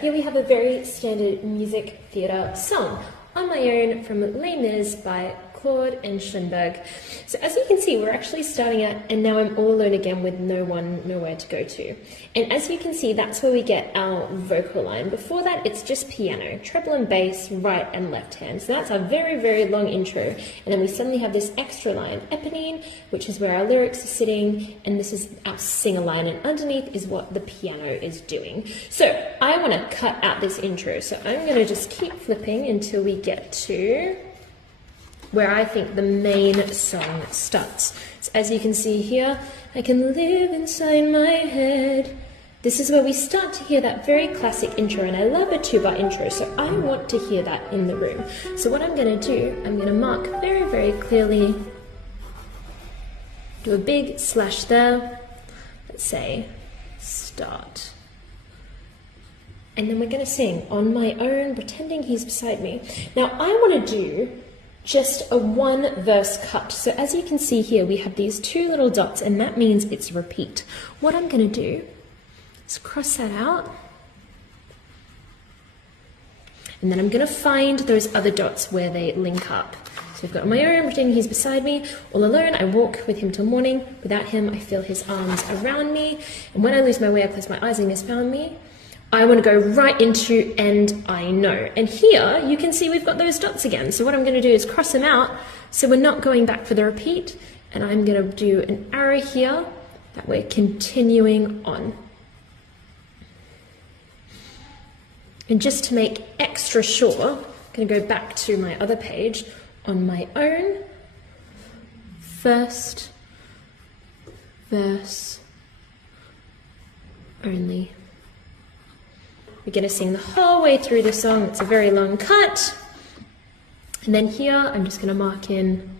here we have a very standard music theatre song, On My Own from Les Mis by Claude and Schoenberg. So as you can see, we're actually starting out, and now I'm all alone again with no one, nowhere to go to. And as you can see, that's where we get our vocal line. Before that, it's just piano, treble and bass, right and left hand. So that's a very, very long intro. And then we suddenly have this extra line, eponine, which is where our lyrics are sitting, and this is our singer line, and underneath is what the piano is doing. So I want to cut out this intro, so I'm going to just keep flipping until we get to where I think the main song starts. So as you can see here, I can live inside my head. This is where we start to hear that very classic intro, and I love a 2-bar intro, so I want to hear that in the room. So what I'm going to do, I'm going to mark very, very clearly, do a big slash there, let's say start. And then we're going to sing On My Own, pretending he's beside me. Now I want to do just a 1-verse cut. So as you can see here, we have these 2 little dots, and that means it's repeat. What I'm going to do is cross that out, and then I'm going to find those other dots where they link up. So we've got On My Own, pretending he's beside me. All alone, I walk with him till morning. Without him, I feel his arms around me. And when I lose my way, I close my eyes and he has found me. I want to go right into And I Know. And here you can see we've got those dots again. So what I'm going to do is cross them out so we're not going back for the repeat. And I'm going to do an arrow here that we're continuing on. And just to make extra sure, I'm going to go back to my other page. On my own, first verse only. We're going to sing the whole way through the song. It's a very long cut. And then here, I'm just going to mark in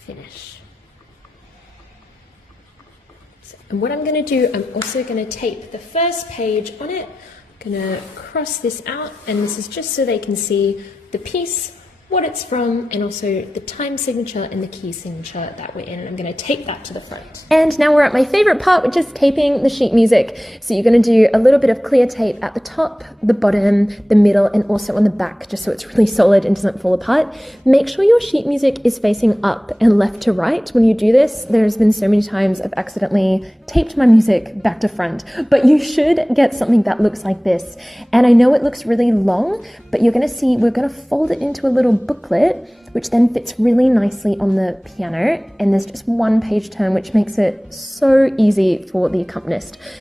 finish. So, and what I'm going to do, I'm also going to tape the first page on it. I'm going to cross this out, and this is just so they can see the piece, what it's from, and also the time signature and the key signature that we're in. And I'm going to tape that to the front. And now we're at my favorite part, which is taping the sheet music. So you're going to do a little bit of clear tape at the top, the bottom, the middle, and also on the back, just so it's really solid and doesn't fall apart. Make sure your sheet music is facing up and left to right. When you do this, there's been so many times I've accidentally taped my music back to front, but you should get something that looks like this. And I know it looks really long, but you're going to see we're going to fold it into a little booklet, which then fits really nicely on the piano, and there's just 1 page turn, which makes it so easy for the accompanist.